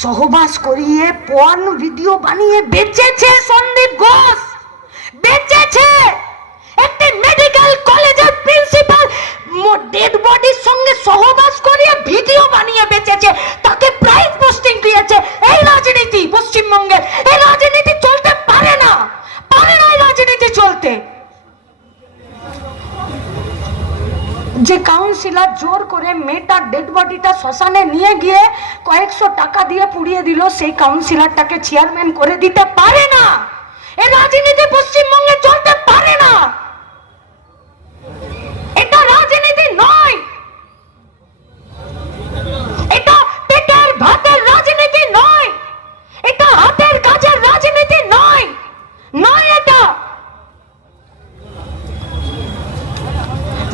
সহবাস করিয়ে porn video বানিয়ে বেচেছে সন্দীপ ঘোষ, বেচেছে। একটি মেডিকেল কলেজের প্রিন্সিপাল ডেড বডির সঙ্গে সহবাস করিয়ে ভিডিও বানিয়ে বেচেছে, তাকে প্রাইজ পোস্টিং দিয়েছে। এই রাজনীতি পশ্চিমবঙ্গে, এই রাজনীতি চলতে পারে না, পারে না এই রাজনীতি চলতে। যে কাউন্সিলর জোর করে মেয়েটার ডেড বডিটা শ্মশানে নিয়ে গিয়ে কয়েকশো টাকা দিয়ে পুড়িয়ে দিল, সেই কাউন্সিলরটাকে চেয়ারম্যান করে দিতে পারে না। এই রাজনীতি পশ্চিমবঙ্গে চলতে পারে না, এটা রাজনীতি নয়, এটা পেটের ভাতের রাজনীতি নয়, এটা হাতের কাজের রাজনীতি নয়, নয় এটা।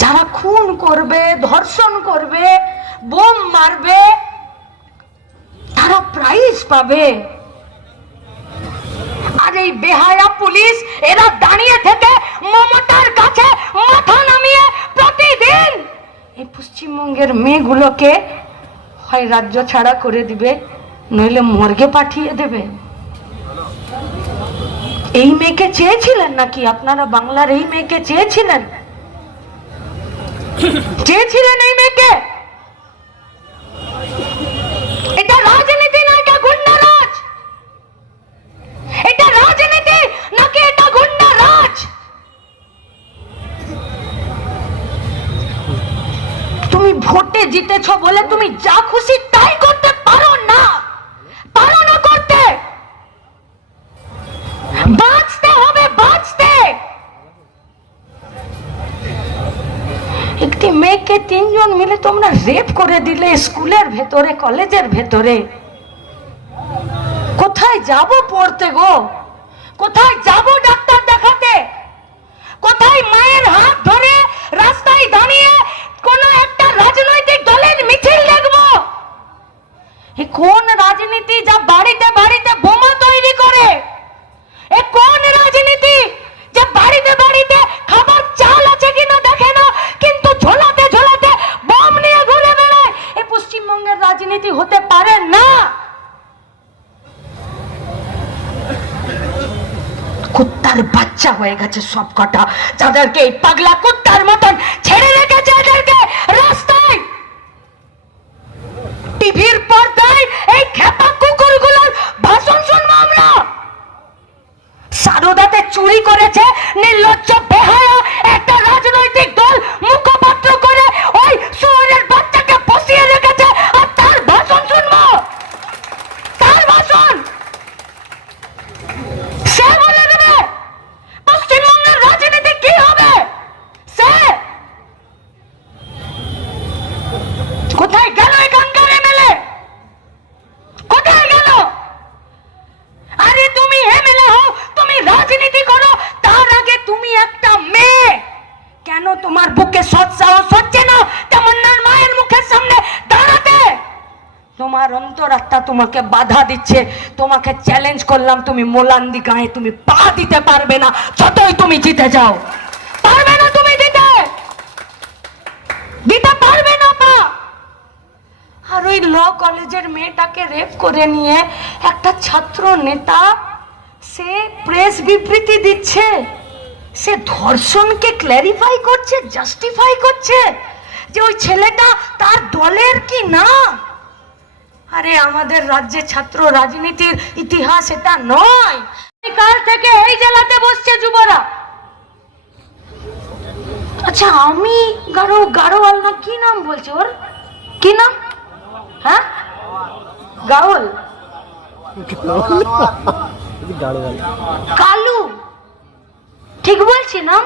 যারা খুন করবে, ধর্ষণ করবে, বোম মারবে, তারা প্রাইজ পাবে। আর এই বেহায়া পুলিশ এরা দাঁড়িয়ে থেকে মমতার কাছে মাথা নামিয়ে প্রতিদিন এই পশ্চিমবঙ্গের মেয়েগুলোকে হয় রাজ্য ছাড়া করে দিবে, নইলে মর্গে পাঠিয়ে দেবে। এই মেয়েকে চেয়েছিলেন নাকি আপনারা? বাংলার এই মেয়েকে চেয়েছিলেন? চেয়েছিলেন এই মেয়েকে? এটা রাজনীতি না, এটা গুন্ডারাজ। এটা রাজনীতি নাকি এটা গুন্ডারাজ? তুমি ভোটে জিতেছো বলে তুমি যা খুশি তাই করতে পারো না, পারো না করতে। বাঁচতে হবে, বাঁচতে। একটি মেয়েকে তিনজন মিলে তোমরা রেপ করে দিলে স্কুলের ভেতরে, কলেজের ভেতরে। কোথায় যাব পড়তে গো? কোথায় যাব ডাক্তার দেখাতে? কোথায় মায়ের হাত ধরে রাস্তায় দাঁড়িয়ে কোন একটা রাজনৈতিক দলের মিছিল দেখবো? এ কোন রাজনীতি যা বাড়িতে বাড়িতে বোমা তৈরি করে? এ কোন রাজনীতি যে বাড়িতে বাড়িতে খাবার চাল আছে কিনা দেখে না, কিন্তু ঝোলাতে ঝোলাতে বোম নিয়ে ঘুরে বেড়ায়? এ পশ্চিমবঙ্গের রাজনীতি হতে পারে না। কুত্তার বাচ্চা হয়ে গেছে সব কটা, যাদেরকে এই পাগলা কুত্তার মতন ছেড়ে রেখেছে এদেরকে রাস্তায়। টিভির পর্দায় এই খেপা কুকুরগুলোর ভাষণ শুনবো আমরা। সারদাতে চুরি করেছে নির্লজ্জ বেহায়া একটা রাজনৈতিক দল মুখপাত্র করে ওই শহরের বাচ্চাকে বসিয়ে রেখেছে, আর তার ভাষণ শুনবো? তার ভাষণ সে বলে দেবে পশ্চিমবঙ্গের রাজনীতি কি হবে। সে কোথায় গেল এখানকার এমএলএ? কোথায় গেল? আরে তুমি এমএলএ হও, তুমি রাজনীতি করো, তার আগে তুমি একটা মেয়ে। কেন তোমার বুকে সৎ সাহস হচ্ছে না তামান্নার মায়ের মুখের সামনে দাঁড়াতে? তোমার অন্তরাত্মা তোমাকে বাধা দিচ্ছে। তোমাকে চ্যালেঞ্জ করলাম, তুমি মোলান্দি গায়ে তুমি পা দিতে পারবে না, যতই তুমি জিতে যাও। পারবে না, তুমি দিতে পারবে না পা। আর ওই ল কলেজের মেয়েটাকে রেপ করে নিয়ে একটা ছাত্র নেতা সে প্রেস বিবৃতি দিচ্ছে, সে ধর্ষণকে ক্ল্যারিফাই করছে, জাস্টিফাই করছে যে ওই ছেলেটা তার দলের কি না। আরে আমাদের রাজ্যে ছাত্র রাজনীতির ইতিহাস এটা নয়। কাল থেকে এই জেলাতে বসছে যুবরা। আচ্ছা আমি গাড়োয়াল না কি নাম বলছে ওর? কি নাম? হ্যাঁ গাউল, কালু, ঠিক বলছি নাম?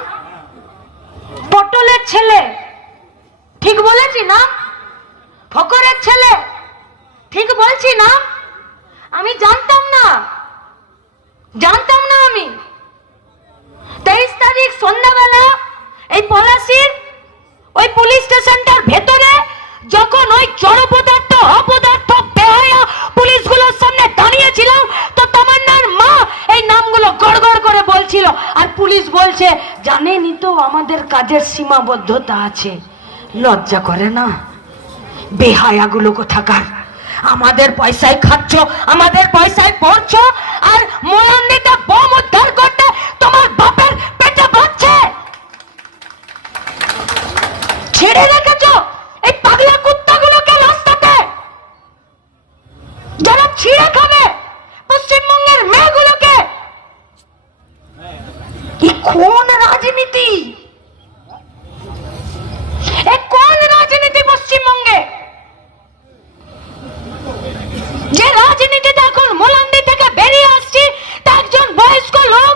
পটলের ছেলে, ঠিক বলেছি নাম? ফকরের ছেলে, ঠিক বলছি না? আমি জানতাম না আমি। 23 তারিখ সন্ধ্যাবেলা এই পলাশির ওই পুলিশ স্টেশনটার ভেতরে যখন ওই জড় পদার্থ অপদার্থ বেহায়া পুলিশগুলোর সামনে দাঁড়িয়েছিলাম, তো তামান্নার মা এই নামগুলো গড়গড় করে বলছিল, আর পুলিশ বলছে জানেনই তো আমাদের কাজের সীমাবদ্ধতা আছে। লজ্জা করে না বেহায়াগুলো কোথাকার? আমাদের পয়সায় খাচ্ছ, আমাদের পয়সায় পড়ছো, আর মোলান্দিতে বোম উদ্ধার করতে তোমার বাপের পেটে বাঁচছে। ছেড়ে রেখেছো এই পাগলা কুত্তাগুলোকে রাস্তাতে, যারা ছিঁড়ে খাবে পশ্চিমবঙ্গের মেয়েগুলোকে। কোন রাজনীতি, কোন রাজনীতি পশ্চিমবঙ্গে? যে রাজনীতিতে এখন মোলান্দি থেকে বেরিয়ে আসছি, তা একজন বয়স্ক লোক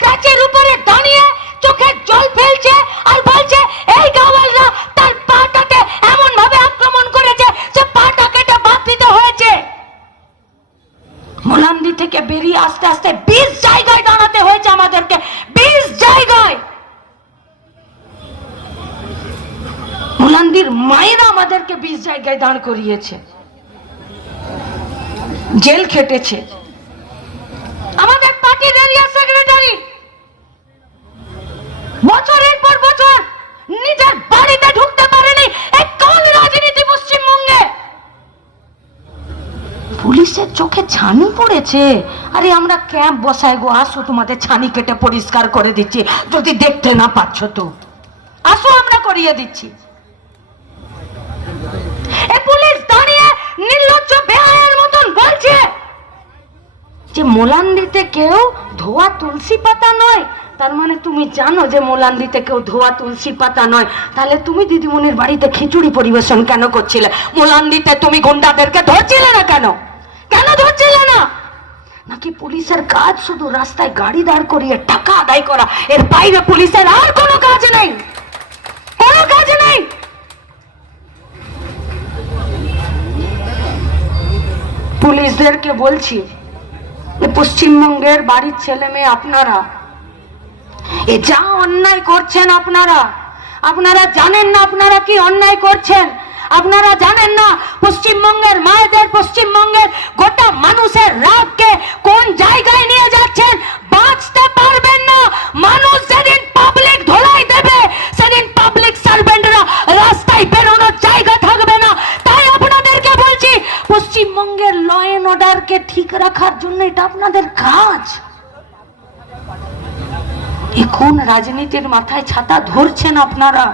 গাছের উপরে দাঁড়িয়ে চোখের জল ফেলছে আর বলছে এই গাওয়ালরা তার পাটাতে এমন ভাবে আক্রমণ করেছে যে পাটা কেটে বাদ দিতে হয়েছে। মোলান্দি থেকে বেরিয়ে আস্তে আস্তে 20 জায়গায় দাঁড়াতে হয়েছে আমাদেরকে, 20 জায়গায়। মোলান্দির মায়েরা আমাদেরকে 20 জায়গায় দাঁড় করিয়েছে, জেল খেটেছে। আমাদের পার্টির এরিয়া সেক্রেটারি বছরের পর বছর নিজের বাড়িতে ঢুকতে পারেনি। এই কোন রাজনীতি পশ্চিমবঙ্গে? পুলিশের চোখে ছানি পড়েছে। আরে আমরা ক্যাম্প বসাই গো, আসো তোমাদের ছানি কেটে পরিষ্কার করে দিচ্ছি, যদি দেখতে না পাচ্ছ তো আসো, আমরা করিয়ে দিচ্ছি। এই পুলিশ দাঁড়িয়ে নির্লজ্জ বেহায়ার মতন বলছে যে মোলান্দিতে কেউ ধোয়া তুলসী পাতা নয়। তার মানে তুমি জানো যে মোলান্দিতে কেউ ধোয়া তুলসী পাতা নয়, তাহলে তুমি দিদিমণির বাড়িতে খিচুড়ি পরিবেশন কেন করছিলে? মোলান্দিতে তুমি গুন্ডাদেরকে ধরছিলে না কেন? কেন ধরছিলে না? নাকি পুলিশের কাজ শুধু রাস্তায় গাড়ি দাঁড় করিয়ে টাকা আদায় করা, এর বাইরে পুলিশের আর কোনো কাজ নেই? কোনো কাজ নেই। পুলিশদেরকে বলছি, পশ্চিমবঙ্গের বাড়ির ছেলে মেয়ে আপনারা এ যা অন্যায় করছেন, আপনারা জানেন না আপনারা কি অন্যায় করছেন? আপনারা জানেন না পশ্চিমবঙ্গের মায়েদের, পশ্চিমবঙ্গের গোটা মানুষের রাগকে কোন জায়গায় নিয়ে যাচ্ছেন? বাঁচতে পারবেন না। মানুষ যেদিন পাবলিক ধোলাই দেবে, সেদিন পাবলিক সার্ভেন্টরা রাস্তায় বেরোনোর জায়গা থাকবে না। তাই আপনাদেরকে বলছি, পশ্চিমবঙ্গের ল এন্ড অর্ডারকে ঠিক রাখার জন্য এটা আপনাদের কাজ। এখন রাজনীতির মাথায় ছাতা ধরছেন আপনারা।